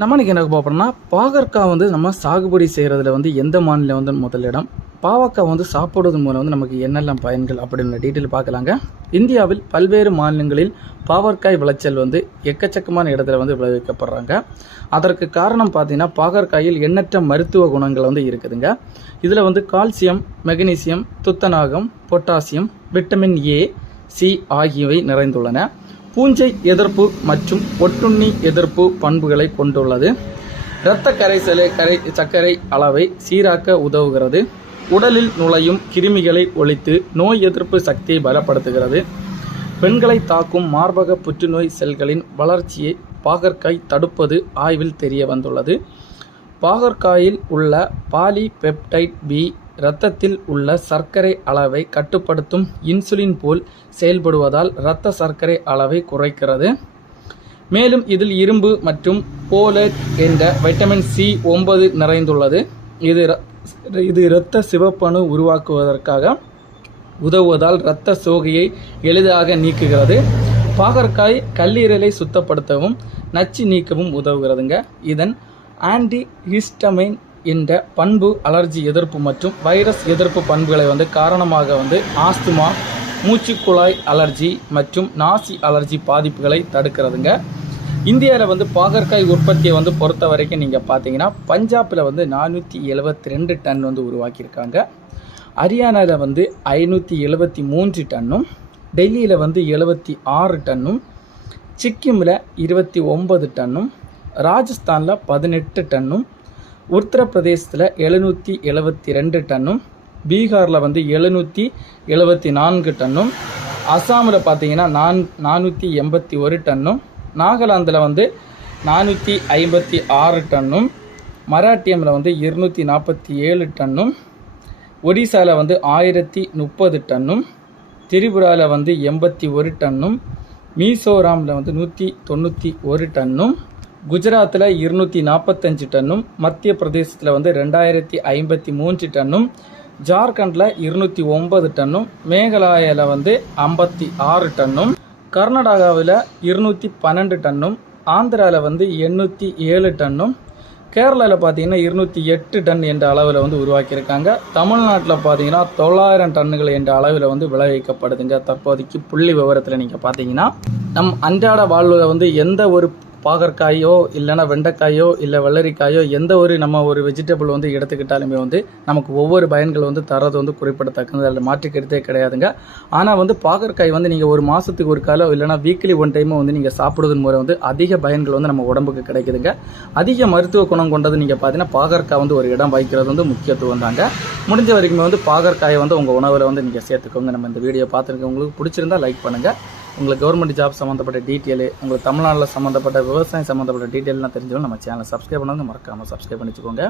நம்ம இன்னைக்கு என்ன பார்ப்போம்னா பாகற்காய் வந்து நம்ம சாகுபடி செய்கிறதுல வந்து எந்த மாநிலம் வந்து முதலிடம் பாவக்காய் வந்து சாப்பிடுவதன் மூலம் வந்து நமக்கு என்னெல்லாம் பயன்கள் அப்படின்னு டீட்டெயில் பார்க்கலாங்க. இந்தியாவில் பல்வேறு மாநிலங்களில் பாவற்காய் விளைச்சல் வந்து எக்கச்சக்கமான இடத்துல வந்து விளைவிக்கப்படுறாங்க. அதற்கு காரணம் பார்த்தீங்கன்னா பாகற்காயில் எண்ணற்ற மருத்துவ குணங்கள் வந்து இருக்குதுங்க. இதில் வந்து கால்சியம் மெக்னீசியம் துத்தநாகம் பொட்டாசியம் விட்டமின் ஏ சி ஆகியவை நிறைந்துள்ளன. பூஞ்சை எதிர்ப்பு மற்றும் ஒட்டுண்ணி எதிர்ப்பு பண்புகளை கொண்டுள்ளது. இரத்த கரைசலை கரை சர்க்கரை அளவை சீராக்க உதவுகிறது. உடலில் நுழையும் கிருமிகளை ஒழித்து நோய் எதிர்ப்பு சக்தியை பலப்படுத்துகிறது. பெண்களை தாக்கும் மார்பக புற்றுநோய் செல்களின் வளர்ச்சியை பாகற்காய் தடுப்பது ஆய்வில் தெரிய வந்துள்ளது. பாகற்காயில் உள்ள பாலிபெப்டைட் பி இரத்தத்தில் உள்ள சர்க்கரை அளவை கட்டுப்படுத்தும் இன்சுலின் போல் செயல்படுவதால் இரத்த சர்க்கரை அளவை குறைக்கிறது. மேலும் இதில் இரும்பு மற்றும் போலட் என்ற வைட்டமின் சி ஒன்பது நிறைந்துள்ளது. இது இது இரத்த சிவப்பணு உருவாக்குவதற்காக உதவுவதால் இரத்த சோகையை எளிதாக நீக்குகிறது. பாகற்காய் கல்லீரலை சுத்தப்படுத்தவும் நச்சு நீக்கவும் உதவுகிறதுங்க. இதன் ஆன்டி ஹிஸ்டமைன் இந்த பண்பு அலர்ஜி எதிர்ப்பு மற்றும் வைரஸ் எதிர்ப்பு பண்புகளை வந்து காரணமாக வந்து ஆஸ்துமா மூச்சுக்குழாய் அலர்ஜி மற்றும் நாசி அலர்ஜி பாதிப்புகளை தடுக்கிறதுங்க. இந்தியாவில் வந்து பாகற்காய் உற்பத்தியை வந்து பொறுத்த வரைக்கும் நீங்கள் பார்த்தீங்கன்னா பஞ்சாபில் வந்து நானூற்றி எழுபத்தி ரெண்டு டன் வந்து உருவாக்கியிருக்காங்க. ஹரியானாவில் வந்து ஐநூற்றி எழுபத்தி மூன்று டன்னும் டெல்லியில் வந்து எழுபத்தி ஆறு டன்னும் சிக்கிமில் இருபத்தி ஒம்பது டன்னும் ராஜஸ்தானில் பதினெட்டு டன்னும் உத்தரப்பிரதேசத்தில் எழுநூற்றி எழுபத்தி ரெண்டு டன்னும் பீகாரில் வந்து எழுநூற்றி எழுபத்தி நான்கு டன்னும் அஸ்ஸாமில் பார்த்தீங்கன்னா நான் நானூற்றி எண்பத்தி ஒரு டன்னும் நாகாலாந்தில் வந்து நானூற்றி ஐம்பத்தி ஆறு டன்னும் மராட்டியமில் வந்து இருநூற்றி நாற்பத்தி ஏழு டன்னும் ஒடிசாவில் வந்து ஆயிரத்தி முப்பது டன்னும் திரிபுராவில் வந்து எண்பத்தி ஒரு டன்னும் மீசோராமில் வந்து நூற்றி தொண்ணூற்றி ஒரு டன்னும் குஜராத்தில் இருநூற்றி நாற்பத்தஞ்சு டன்னும் மத்திய பிரதேசத்தில் வந்து ரெண்டாயிரத்தி ஐம்பத்தி மூன்று டன்னும் ஜார்க்கண்டில் இருநூற்றி ஒன்பது டன்னும் மேகாலயாவில் வந்து ஐம்பத்தி ஆறு டன்னும் கர்நாடகாவில் இருநூற்றி பன்னெண்டு டன்னும் ஆந்திராவில் வந்து எண்ணூற்றி ஏழு டன்னும் கேரளாவில் பார்த்தீங்கன்னா இருநூற்றி எட்டு டன் என்ற அளவில் வந்து உருவாக்கியிருக்காங்க. தமிழ்நாட்டில் பார்த்தீங்கன்னா தொள்ளாயிரம் டன்னுகள் என்ற அளவில் வந்து விளைவிக்கப்படுதுங்க. தற்போதைக்கு புள்ளி விவரத்தில் நீங்கள் பார்த்தீங்கன்னா நம் அன்றாட வாழ்வில் வந்து எந்த ஒரு பாகற்காயோ இல்லைன்னா வெண்டைக்காயோ இல்லை வெள்ளரிக்காயோ எந்த ஒரு நம்ம ஒரு வெஜிடபிள் வந்து எடுத்துக்கிட்டாலுமே வந்து நமக்கு ஒவ்வொரு பயன்கள் வந்து தரது வந்து குறிப்பிடத்தக்கது. அதில் மாற்றிக்கிறதே கிடையாதுங்க. ஆனால் வந்து பாகற்காய் வந்து நீங்கள் ஒரு மாதத்துக்கு ஒரு காலம் இல்லைனா வீக்லி ஒன் டைமும் வந்து நீங்கள் சாப்பிடுவதன் மூலம் வந்து அதிக பயன்கள் வந்து நம்ம உடம்புக்கு கிடைக்குதுங்க. அதிக மருத்துவ குணம் கொண்டது நீங்கள் பார்த்தீங்கன்னா பாகற்காய் வந்து ஒரு இடம் வைக்கிறது வந்து முக்கியத்துவம் தாங்க. முடிஞ்ச வரைக்குமே வந்து பாகற்காயை வந்து உங்கள் உணவில் வந்து நீங்கள் சேர்த்துக்கோங்க. நம்ம இந்த வீடியோ பார்த்துருக்க உங்களுக்கு பிடிச்சிருந்தா லைக் பண்ணுங்கள் உங்களுக்கு கவர்மெண்ட் ஜாப் சம்மந்தப்பட்ட டீட்டெயில் உங்களுக்கு தமிழ்நாட்டில் சம்மந்தப்பட்ட விவசாயம் சம்மந்தப்பட்ட டீட்டெயிலாம் தெரிஞ்சவங்க நம்ம சேனலை சப்ஸ்கிரைப் பண்ணாங்க மறக்காமல் சப்ஸ்கிரைப் பண்ணி வச்சுக்கோங்க